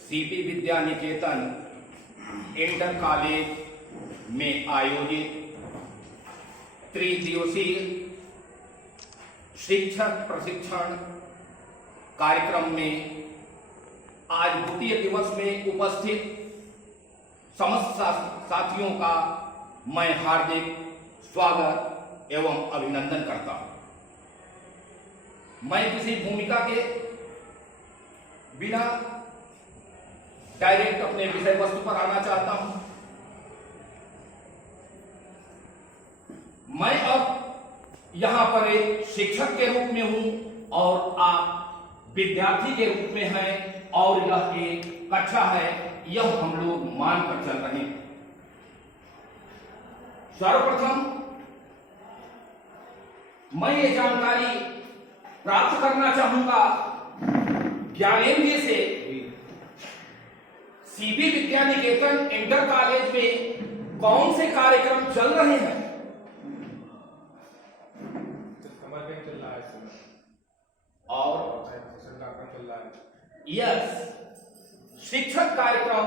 CP Vidya Niketan inter college में आयोजित त्रिदिवसीय शिक्षक प्रशिक्षण कार्यक्रम में आज द्वितीय दिवस में उपस्थित समस्त साथियों का मैं हार्दिक स्वागत एवं अभिनंदन करता हूं। मैं किसी भूमिका के बिना डायरेक्ट अपने विषय वस्तु पर आना चाहता हूं। मैं अब यहां पर एक शिक्षक के रूप में हूं और आप विद्यार्थी के रूप में हैं और यह एक कक्षा है, यह हम लोग मानकर चल रहे हैं। सर्वप्रथम मैं ये जानकारी प्राप्त करना चाहूंगा ज्ञानेंद्र से, CP Vidya Niketan inter college में कौन से कार्यक्रम चल रहे हैं? समर कैंप चल रहा है और चल रहा है। यस, शिक्षक कार्यक्रम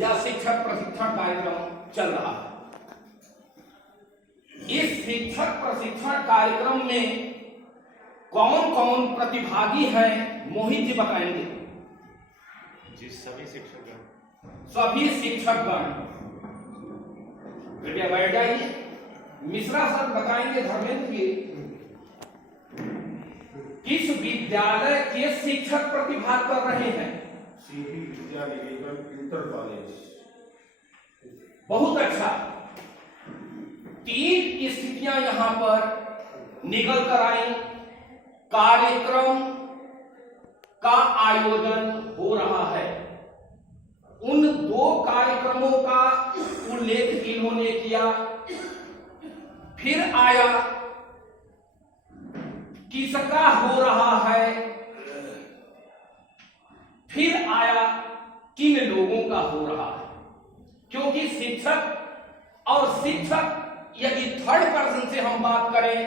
या शिक्षक प्रशिक्षण कार्यक्रम चल रहा है। इस शिक्षक प्रशिक्षण कार्यक्रम में कौन कौन प्रतिभागी हैं, मोहित जी बताएंगे? जी, सभी शिक्षकगण। सभी शिक्षकगण कृपया बैठ जाइए। मिश्रा सर बताएंगे धर्मेंद्र जी किस विद्यालय के शिक्षक प्रतिभाग कर रहे हैं? CP Vidya Niketan inter college. बहुत अच्छा। 3 स्थितियां यहां पर निकल कर आई। कार्यक्रम का आयोजन हो रहा है। उन 2 कार्यक्रमों का उल्लेख इन्होंने किया। फिर आया किसका हो रहा है, फिर आया किन लोगों का हो रहा है। क्योंकि शिक्षक और शिक्षक यदि थर्ड पर्सन से हम बात करें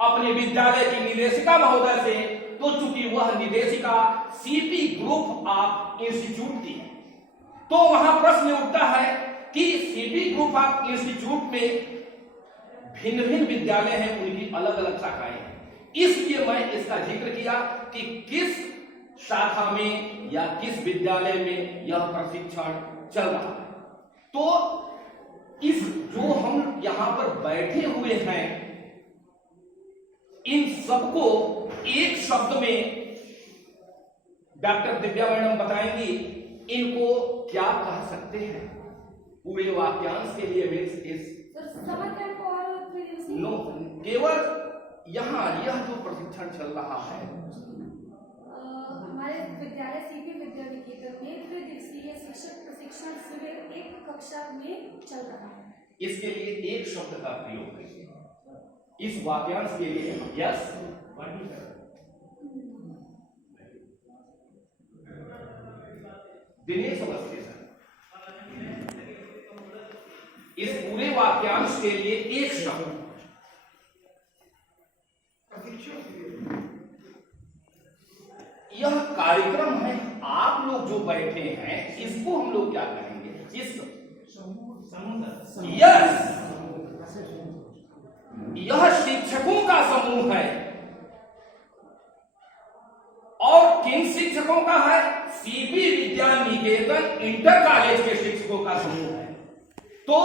अपने विद्यालय की निदेशिका महोदय से, तो चूंकि वह निदेशिका सीपी ग्रुप ऑफ इंस्टीट्यूट की है, तो वहां प्रश्न उठता है कि सीपी ग्रुप ऑफ इंस्टीट्यूट में भिन्न भिन्न विद्यालय हैं, उनकी अलग अलग शाखाएं हैं। इसलिए मैं इसका जिक्र किया कि किस शाखा में या किस विद्यालय में यह प्रशिक्षण चल रहा है। तो इस जो हम यहां पर बैठे हुए हैं, इन सबको एक शब्द में डॉक्टर दिव्या मैडम बताएंगी, इनको क्या कह सकते हैं? पूरे वाक्यांश के लिए नो, केवल यहाँ यह जो प्रशिक्षण चल रहा है हमारे विद्यालय सीपी विद्या निकेतन में त्रिदिवसीय शिक्षक प्रशिक्षण शिविर 1 कक्षा में चल रहा है। इसके लिए एक शब्द का प्रयोग करिए इस वाक्यांश के लिए। यस, दिनेश अवस्थी सर, इस पूरे वाक्यांश के लिए एक शब्द। यह कार्यक्रम है, आप लोग जो बैठे हैं इसको हम लोग क्या कहेंगे? इस यस, यह शिक्षकों का समूह है। और किन शिक्षकों का है? CP Vidya Niketan inter college के शिक्षकों का समूह है। तो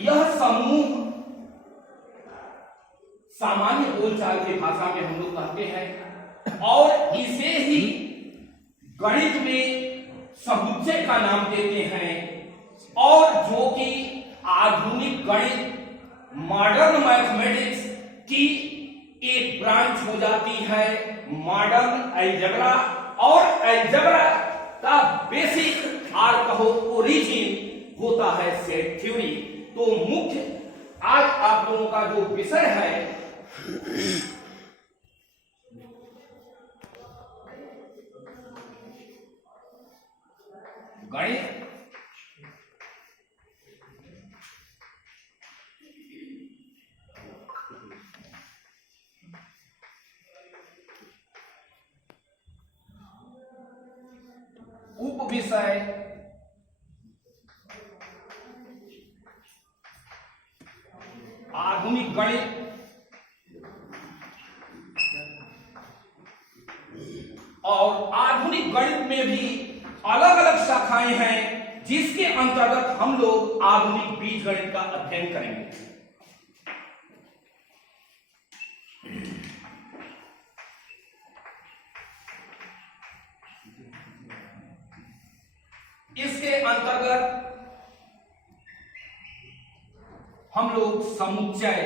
यह समूह सामान्य बोलचाल की भाषा में हम लोग कहते हैं, और इसे ही गणित में समुच्चय का नाम देते हैं, और जो कि आधुनिक गणित मॉडर्न मैथमेटिक्स की एक ब्रांच हो जाती है, मॉडर्न अलजेब्रा। और अलजेब्रा का बेसिक और कहो ओरिजिन होता है सेट थ्योरी। तो मुख्य आज आप लोगों का जो विषय है गणित, विषय आधुनिक गणित और आधुनिक गणित में भी अलग अलग शाखाएं हैं जिसके अंतर्गत हम लोग आधुनिक बीजगणित का अध्ययन करेंगे। इसके अंतर्गत हम लोग समुच्चय,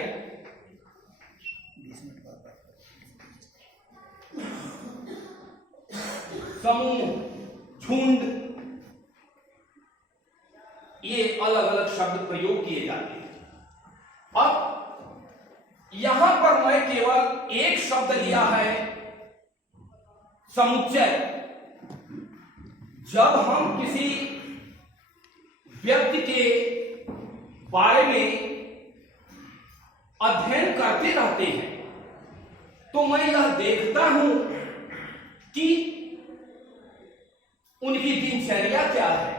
समूह, झुंड, ये अलग अलग शब्द प्रयोग किए जाते हैं। अब यहां पर मैं केवल एक शब्द लिया है, समुच्चय। जब हम किसी व्यक्ति के बारे में अध्ययन करते रहते हैं तो मैं यह देखता हूं कि उनकी दिनचर्या क्या है।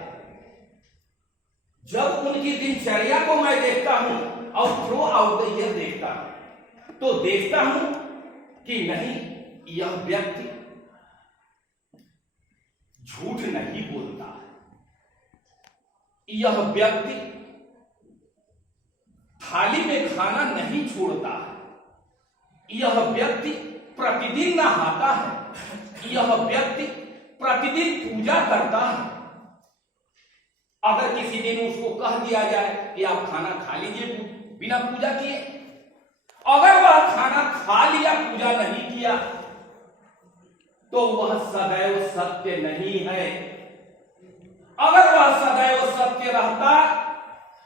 जब उनकी दिनचर्या को मैं देखता हूं और थ्रू आउट द ईयर देखता हूं तो देखता हूं कि नहीं, यह व्यक्ति झूठ नहीं बोलता है, यह व्यक्ति थाली में खाना नहीं छोड़ता है, यह व्यक्ति प्रतिदिन नहाता है, यह व्यक्ति प्रतिदिन पूजा करता है। अगर किसी दिन उसको कह दिया जाए कि आप खाना खा लीजिए बिना पूजा किए, अगर वह खाना खा लिया, पूजा नहीं किया, तो वह सदैव सत्य नहीं है। अगर वह सदैव सत्य रहता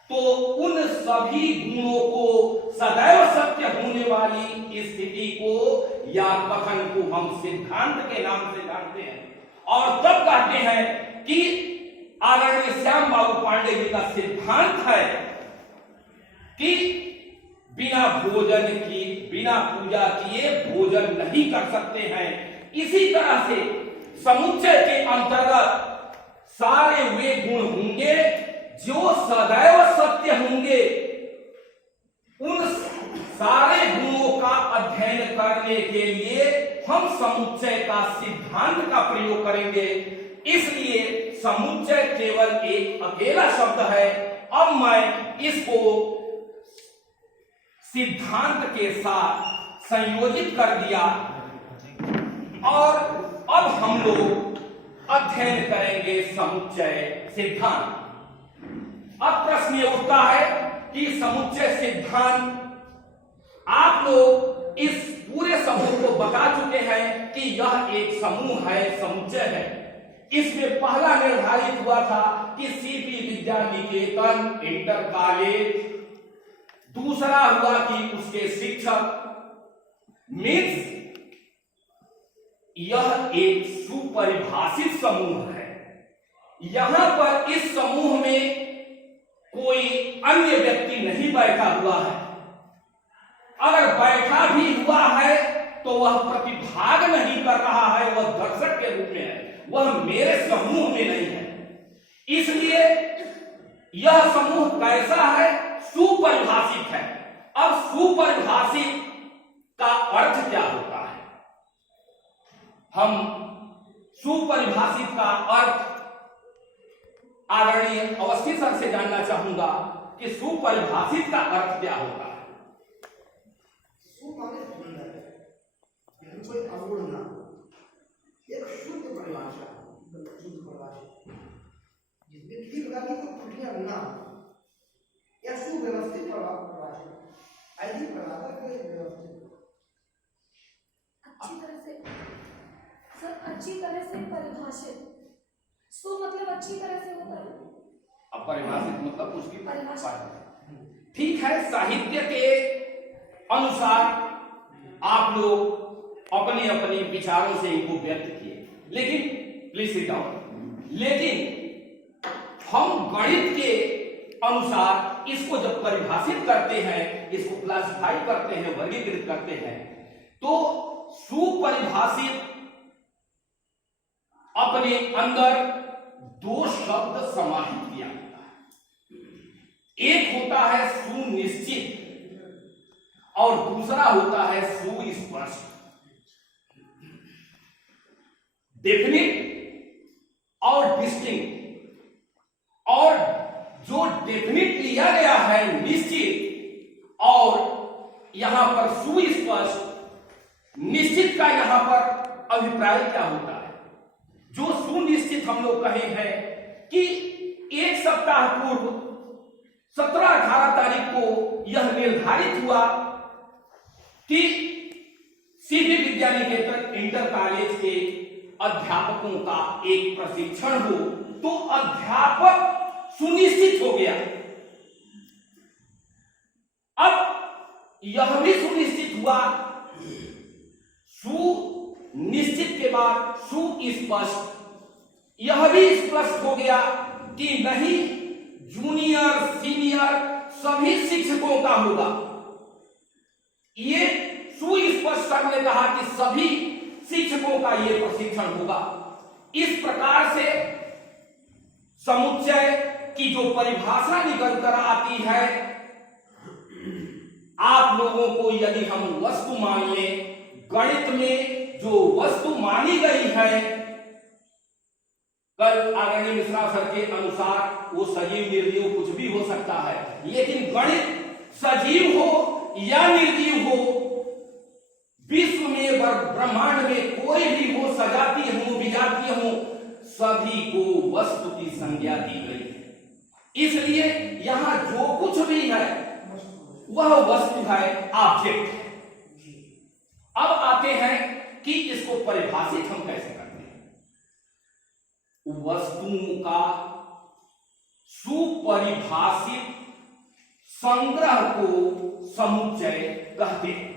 तो उन सभी गुणों को, सदैव सत्य होने वाली स्थिति को या कथन को हम सिद्धांत के नाम से जानते हैं और तब कहते हैं कि आदरणीय श्याम बाबू पांडे जी का सिद्धांत है कि बिना भोजन की, बिना पूजा किए भोजन नहीं कर सकते हैं। इसी तरह से समुच्चय के अंतर्गत सारे वे गुण होंगे जो सदैव सत्य होंगे। उन सारे गुणों का अध्ययन करने के लिए हम समुच्चय का सिद्धांत का प्रयोग करेंगे। इसलिए समुच्चय केवल एक अकेला शब्द है। अब मैं इसको सिद्धांत के साथ संयोजित कर दिया और अब हम लोग अध्ययन करेंगे समुच्चय सिद्धांत। अब प्रश्न ये उठता है कि समुच्चय सिद्धांत, आप लोग इस पूरे समूह को बता चुके हैं कि यह एक समूह है, समुच्चय है। इसमें पहला निर्धारित हुआ था कि CP Vidya Niketan inter college, दूसरा हुआ कि उसके शिक्षक, मीन्स यह एक सुपरिभाषित समूह है। यहां पर इस समूह में कोई अन्य व्यक्ति नहीं बैठा हुआ है। अगर बैठा भी हुआ है तो वह प्रतिभाग नहीं कर रहा है, वह दर्शक के रूप में है, वह मेरे समूह में नहीं है। इसलिए यह समूह कैसा है? सुपरिभाषित है। अब सुपरिभाषित का अर्थ क्या होता है? हम सुपरिभाषित का अर्थ आदरणीय अवस्थी सर से जानना चाहूंगा कि सुपरिभाषित का अर्थ क्या होता है? कोई अवगुण ना, एक शुद्ध परिभाषा, शुद्ध परिभाषा जिसमें किसी प्रकार की कोई त्रुटियां ना हो, या सुव्यवस्थित परिभाषा, ऐसी परिभाषा कोई व्यवस्थित, अच्छी तरह से सर, अच्छी तरह से परिभाषित। सो मतलब अच्छी तरह से होता है। अब परिभाषित मतलब उसकी परिभाषा। ठीक है, साहित्य के अनुसार आप लोग अपने अपने विचारों से इनको व्यक्त किए, लेकिन प्लीज सिट डाउन। लेकिन हम गणित के अनुसार इसको जब परिभाषित करते हैं, इसको क्लासिफाई करते हैं, वर्गीकृत करते हैं, तो सुपरिभाषित अपने अंदर दो शब्द समाहित किया होता है। एक होता है सुनिश्चित और दूसरा होता है सुस्पष्ट। डेफिनिट और डिस्टिंक्ट। और जो डेफिनिट लिया गया है निश्चित, और यहां पर सुस्पष्ट, निश्चित का यहां पर अभिप्राय क्या होता है? जो सुनिश्चित हम लोग कहे हैं कि एक सप्ताह पूर्व 17-18 तारीख को यह निर्धारित हुआ कि सीधी विद्या निकेतन इंटर कॉलेज के अध्यापकों का एक प्रशिक्षण हो, तो अध्यापक सुनिश्चित हो गया। अब यह भी सुनिश्चित हुआ, सुनिश्चित के बाद सुस्पष्ट, यह भी स्पष्ट हो गया कि नहीं, जूनियर सीनियर सभी शिक्षकों का होगा। ये सुस्पष्ट सर ने कहा कि सभी शिक्षकों का ये प्रशिक्षण होगा। इस प्रकार से समुच्चय की जो परिभाषा निकल कर आती है, आप लोगों को यदि हम वस्तु मान लें, गणित में जो वस्तु मानी गई है, कल आदरणीय मिश्रा सर के अनुसार वो सजीव निर्जीव कुछ भी हो सकता है, लेकिन गणित सजीव हो या निर्जीव हो, विश्व में ब्रह्मांड में कोई भी हो, सजातीय हो विजातीय हो, सभी को वस्तु की संज्ञा दी गई है। इसलिए यहां जो कुछ भी है वह वस्तु है, ऑब्जेक्ट है। अब आते हैं कि इसको परिभाषित हम कैसे करते हैं। वस्तुओं का सुपरिभाषित संग्रह को समुच्चय कहते हैं।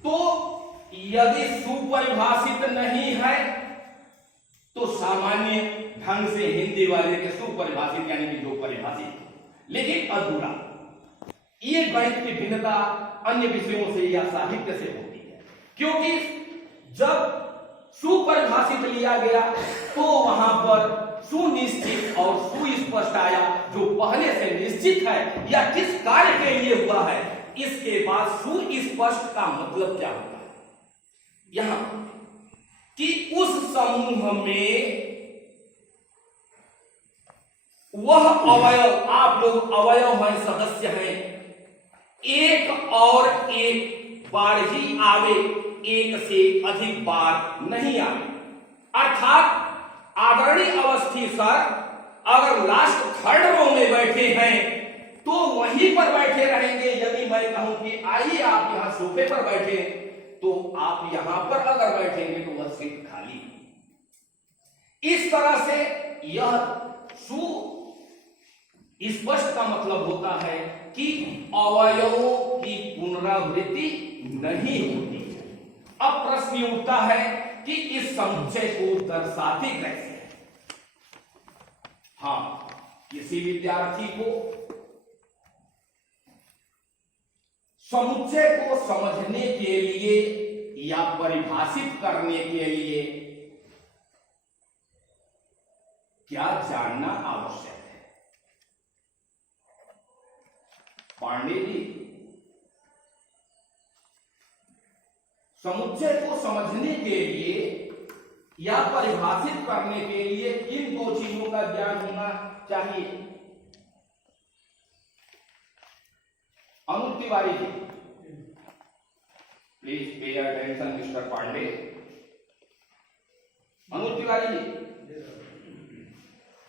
तो यदि सुपरिभाषित नहीं है तो सामान्य ढंग से हिंदी वाले के सुपरिभाषित यानी कि जो परिभाषित, लेकिन अधूरा। ये गणित की भिन्नता अन्य विषयों से या साहित्य से होती है, क्योंकि जब सुपरिभाषित लिया गया तो वहां पर सुनिश्चित और सुस्पष्ट आया। जो पहले से निश्चित है या किस कार्य के लिए हुआ है, इसके बाद सुस्पष्ट का मतलब क्या होता है यहां कि उस समूह में वह अवयव, आप लोग अवयव हैं, सदस्य हैं, एक और एक बार ही आवे, एक से अधिक बार नहीं आवे। अर्थात आदरणीय अवस्थी सर अगर लास्ट थर्ड रो में बैठे हैं तो वहीं पर बैठे रहेंगे। यदि मैं कहूं कि आइए आप यहां सोफे पर बैठे, तो आप यहां पर अगर बैठेंगे तो वह सीट खाली। इस तरह से यह सुस्पष्ट का मतलब होता है कि अवयवों की पुनरावृत्ति नहीं होती है। अब प्रश्न उठता है कि इस समुच्चय को दर्शाते कैसे? हाँ, किसी विद्यार्थी को समुच्चय को समझने के लिए या परिभाषित करने के लिए क्या जानना आवश्यक है? पांडे जी, समुच्चय को समझने के लिए या परिभाषित करने के लिए किन दो चीजों का ज्ञान होना चाहिए? Anuj Tiwari ji, please pay attention mister Pandey. Anuj Tiwari ji,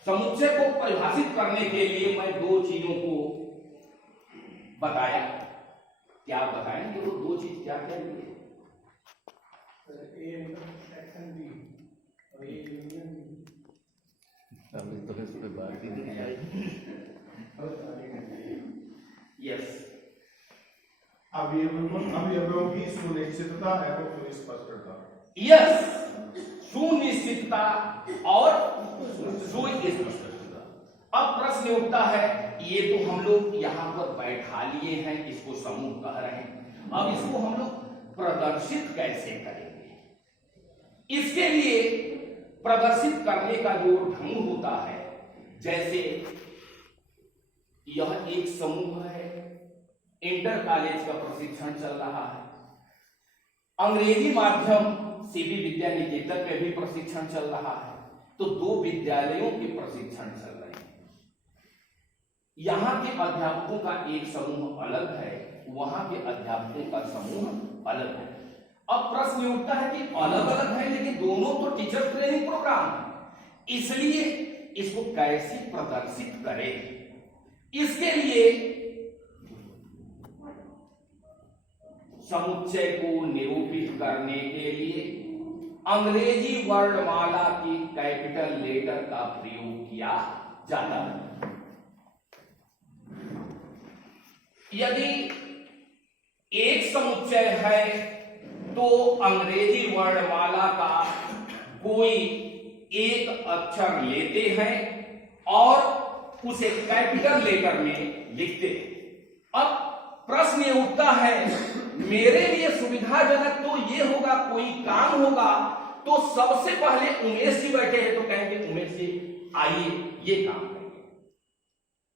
समुच्चय को परिभाषित करने के लिए मैं दो चीजों को बताया, क्या बताएंगे? वो दो चीज क्या क्या है? यस, अवयवों की सुनिश्चितता एवं सुस्पष्टता। यस, सुनिश्चितता और सुस्पष्टता। अब प्रश्न उठता है, ये तो हम लोग यहां पर बैठा लिए हैं, इसको समूह कह रहे हैं, अब इसको हम लोग प्रदर्शित कैसे करेंगे? इसके लिए प्रदर्शित करने का जो ढंग होता है, जैसे यह एक समूह है, इंटर कॉलेज का प्रशिक्षण चल रहा है, अंग्रेजी माध्यम सीबी विद्या निकेतन में भी प्रशिक्षण चल रहा है, तो दो विद्यालयों के प्रशिक्षण चल रहे हैं। यहाँ के अध्यापकों का एक समूह अलग है, वहां के अध्यापकों का समूह अलग है। अब प्रश्न उठता है कि अलग अलग है लेकिन दोनों तो टीचर ट्रेनिंग प्रोग्राम है, इसलिए इसको कैसे प्रदर्शित करें। इसके लिए समुच्चय को निरूपित करने के लिए अंग्रेजी वर्णमाला की कैपिटल लेटर का प्रयोग किया जाता है। यदि एक समुच्चय है तो अंग्रेजी वर्णमाला का कोई एक अक्षर लेते हैं और उसे कैपिटल लेटर में लिखते हैं। अब प्रश्न ये उठता है, मेरे लिए सुविधाजनक तो ये होगा, कोई काम होगा तो सबसे पहले उमेश जी बैठे हैं तो कहेंगे उमेश जी आइए ये काम करेंगे।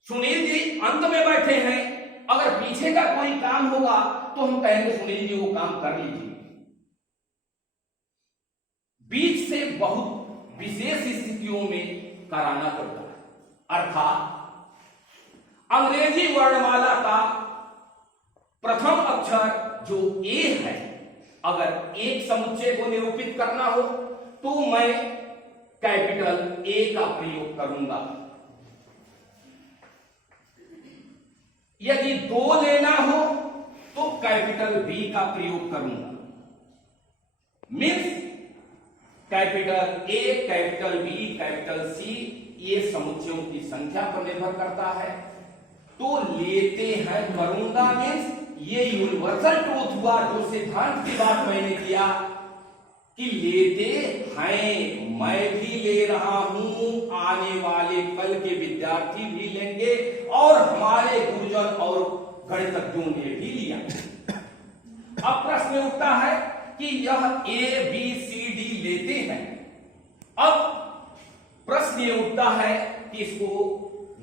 सुनील जी अंत में बैठे हैं, अगर पीछे का कोई काम होगा तो हम कहेंगे सुनील जी वो काम कर लीजिए। बीच से बहुत विशेष स्थितियों में कराना पड़ता है, अर्थात अंग्रेजी वर्णमाला का प्रथम अक्षर जो ए है, अगर एक समुच्चय को निरूपित करना हो तो मैं कैपिटल ए का प्रयोग करूंगा। यदि दो लेना हो तो कैपिटल बी का प्रयोग करूंगा। Means capital A, capital B, capital C ये समुच्चयों की संख्या पर निर्भर करता है। तो लेते हैं करूंगा मीन्स ये यूनिवर्सल ट्रूथ हुआ, जो सिद्धांत की बात मैंने किया कि लेते हैं, मैं भी ले रहा हूं, आने वाले कल के विद्यार्थी भी लेंगे और हमारे गुरुजन और गणितज्ञों ने भी लिया। अब प्रश्न उठता है कि यह ए बी सी डी लेते हैं। अब प्रश्न ये उठता है कि इसको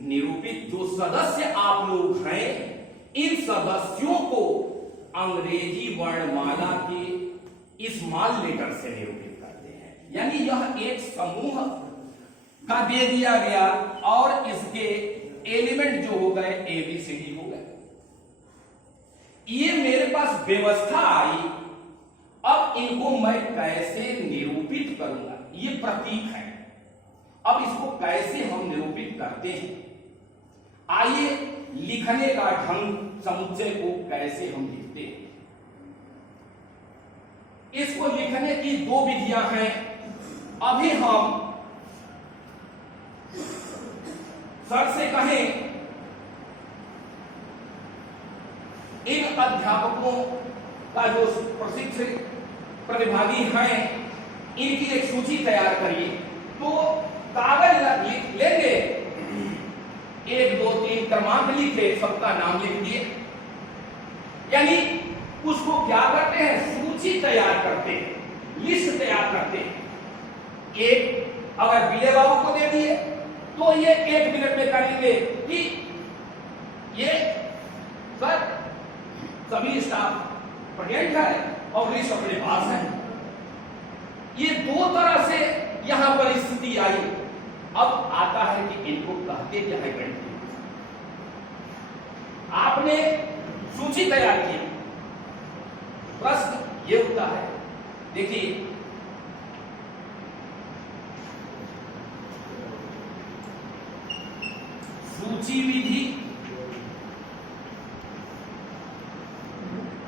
निरूपित जो सदस्य आप लोग हैं, इन सदस्यों को अंग्रेजी वर्णमाला के स्मॉल लेटर से निरूपित करते हैं। यानी यह एक समूह का दे दिया गया और इसके एलिमेंट जो हो गए ए बी सी डी हो गए। ये मेरे पास व्यवस्था आई, अब इनको मैं कैसे निरूपित करूंगा, ये प्रतीक है। अब इसको कैसे हम निरूपित करते हैं, आइए लिखने का ढंग, समुच्चय को कैसे हम लिखते हैं। इसको लिखने की दो विधियां हैं। अभी हम सर से कहें, इन अध्यापकों का जो प्रशिक्षित प्रतिभागी हैं, इनकी एक सूची तैयार करिए। तो कागज लिख लेंगे, 1 2 3 क्रमांक लिखे, सबका नाम लिख दिए। यानी उसको क्या करते हैं, सूची तैयार करते हैं, लिस्ट तैयार करते हैं। एक अगर बिले बाबू को दे दिए तो ये 1 मिनट में करेंगे कि ये सर सभी स्टाफ प्रेजेंट है और लिस्ट अपने पास है। ये दो तरह से यहां पर स्थिति आई। अब आता है कि इनको कहते क्या है गणित। आपने सूची तैयार की, प्रश्न ये होता है, देखिए सूची विधि,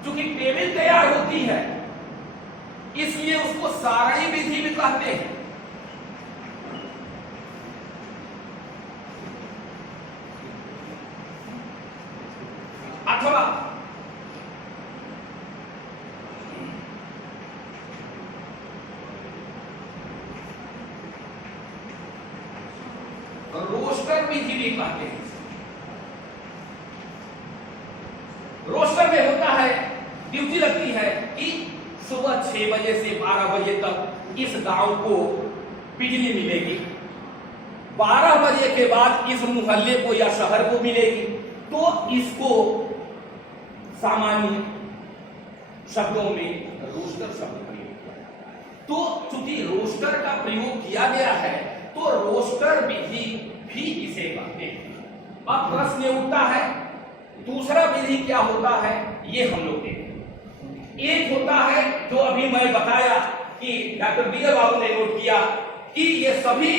चूंकि टेबल तैयार होती है इसलिए उसको सारणी विधि भी कहते हैं। अथवा रोस्टर विधि भी कहते हैं। रोस्टर में होता है, ड्यूटी लगती है कि सुबह 6 बजे से 12 बजे तक इस गांव को बिजली मिलेगी, 12 बजे के बाद इस मोहल्ले को या शहर को मिलेगी, तो इसको सामान्य शब्दों में रोस्टर शब्द प्रयोग किया जाता है। तो चूंकि रोस्टर का प्रयोग किया गया है तो रोस्टर विधि भी इसे कहते हैं। अब प्रश्न उठता है दूसरा विधि क्या होता है, ये हम लोग देखें। एक होता है जो अभी मैं बताया कि डॉक्टर विजय बाबू ने नोट किया कि ये सभी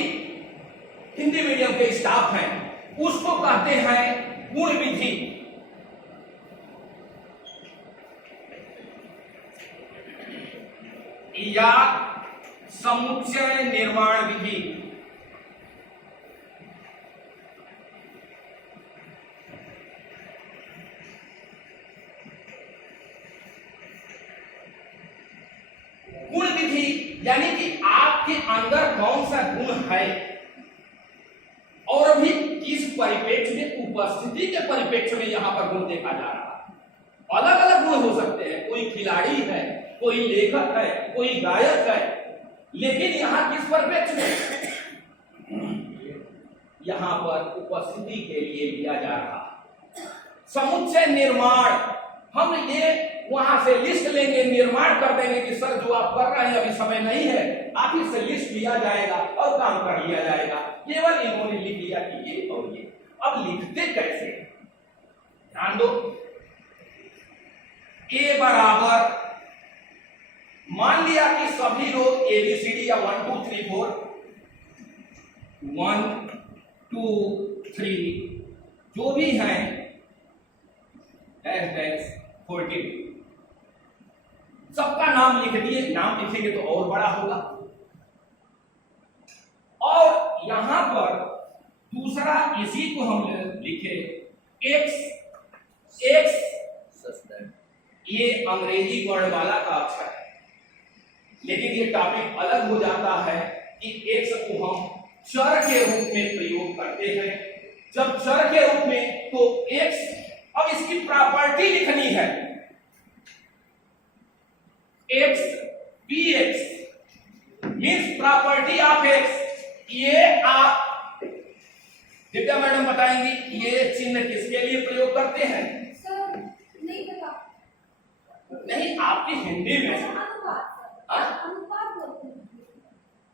हिंदी मीडियम के स्टाफ हैं, उसको कहते हैं गुण विधि। या समुच्चय निर्माण विधि। गुण विधि यानी कि आपके अंदर कौन सा गुण है और अभी किस परिप्रेक्ष्य में, उपस्थिति के परिप्रेक्ष्य में यहां पर गुण देखा जा रहा है। अलग अलग गुण हो सकते हैं, कोई खिलाड़ी है, कोई लेखक है, कोई गायक है, लेकिन यहां किस परिप्रेक्ष्य में, यहां पर उपस्थिति के लिए लिया जा रहा है। समुच्चय निर्माण, हम ये वहां से लिस्ट लेंगे, निर्माण कर देंगे कि सर जो आप कर रहे हैं अभी समय नहीं है, आप इससे लिस्ट लिया जाएगा और काम कर लिया जाएगा। केवल इन्होंने लिख लिया कि ये और ये। अब लिखते कैसे, ध्यान दो। ए बराबर, मान लिया कि सभी लोग एबीसीडी या 1 2 3 4 1 2 3 जो भी हैं डैश 14 सबका नाम लिख दिए। नाम लिखेंगे तो और बड़ा होगा। और यहां पर दूसरा इसी को हम लिखे एक्स। ये अंग्रेजी वर्णमाला का अक्षर है, लेकिन ये टॉपिक अलग हो जाता है कि एक्स को हम चर के रूप में प्रयोग करते हैं। जब चर के रूप में तो एक्स, अब इसकी प्रॉपर्टी लिखनी है। X P x means property of x. ये आप दिव्या मैडम बताएंगी ये चिन्ह किसके लिए प्रयोग करते हैं? सर नहीं पता। नहीं, आपकी हिंदी में अनुपात बोलते हैं।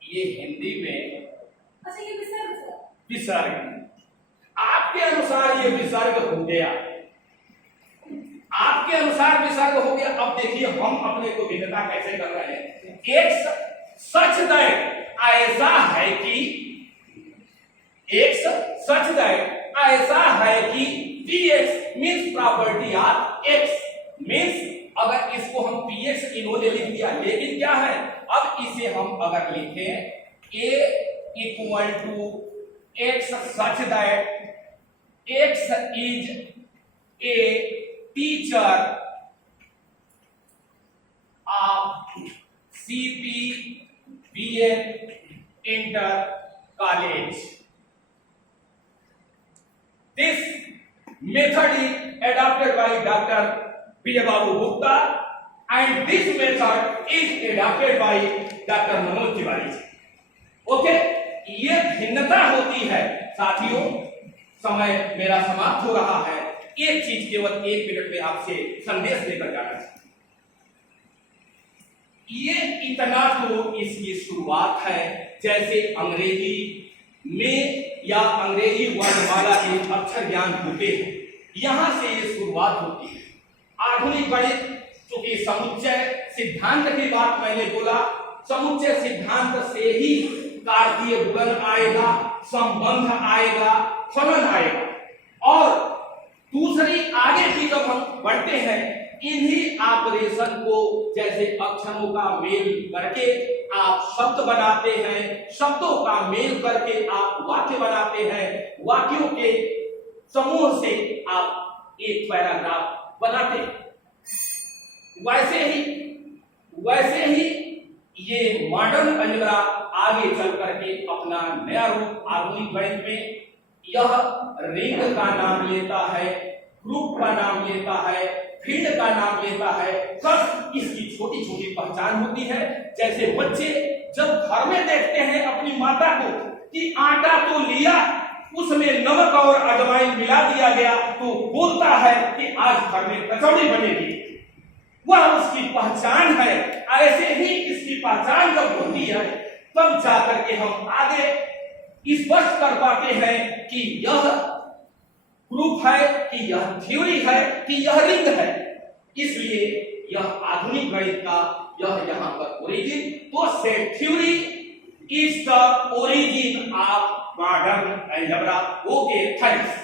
ये हिंदी में अच्छा ये विसर्ग सर। विसर्ग, आपके अनुसार ये विसर्ग हो गया, आपके अनुसार विसर्ग हो गया। अब देखिए हम अपने को भिन्नता कैसे कर रहे हैं। एक सच दैट ऐसा है कि, एक सच दैट ऐसा है कि px means property of x means, अगर इसको हम px इन्होंने लिख दिया, लेकिन क्या है, अब इसे हम अगर लिखें a equal to x such that x is a teacher of CPBN inter college. This method is adopted by Dr. Vijay Babu Gupta and this method is adopted by Dr. Manoj Tiwari ji. Okay, ये भिन्नता होती है साथियों। समय मेरा समाप्त हो रहा है, एक चीज केवल 1 मिनट में आपसे संदेश देकर जाना चाहिए। ये इतना तो इसकी शुरुआत है, जैसे अंग्रेजी में या अंग्रेजी वर्णमाला के अक्षर ज्ञान होते हैं, यहां से ये शुरुआत होती है। आधुनिक गणित चूंकि समुच्चय सिद्धांत की बात मैंने बोला, समुच्चय सिद्धांत से ही कार्तीय गुणन आएगा, संबंध आएगा, फलन आएगा। और दूसरी आगे की जब हम बढ़ते हैं, इन्हीं ऑपरेशन को जैसे अक्षरों का मेल करके आप शब्द बनाते हैं, शब्दों का मेल करके आप वाक्य बनाते हैं, वाक्यों के समूह से आप एक पैराग्राफ बनाते हैं। वैसे ही ये मॉडर्न अलजेब्रा आगे चल करके अपना नया रूप आधुनिक गणित में यह रिंग का नाम लेता है, ग्रुप का नाम लेता है, फील्ड का नाम लेता है। सब इसकी छोटी छोटी पहचान होती है। जैसे बच्चे जब घर में देखते हैं अपनी माता को कि आटा तो लिया, उसमें नमक और अजवाइन मिला दिया गया, तो बोलता है कि आज घर में कचौड़ी बनेगी। वह उसकी पहचान है। ऐसे ही इसकी पहचान जब होती है तब जाकर के हम आगे स्पष्ट कर पाते हैं कि यह प्रूफ है, कि यह थ्योरी है, कि यह रिंग है। इसलिए यह आधुनिक गणित का यह यहाँ पर ओरिजिन। तो set theory is the origin of modern algebra. Okay, thanks.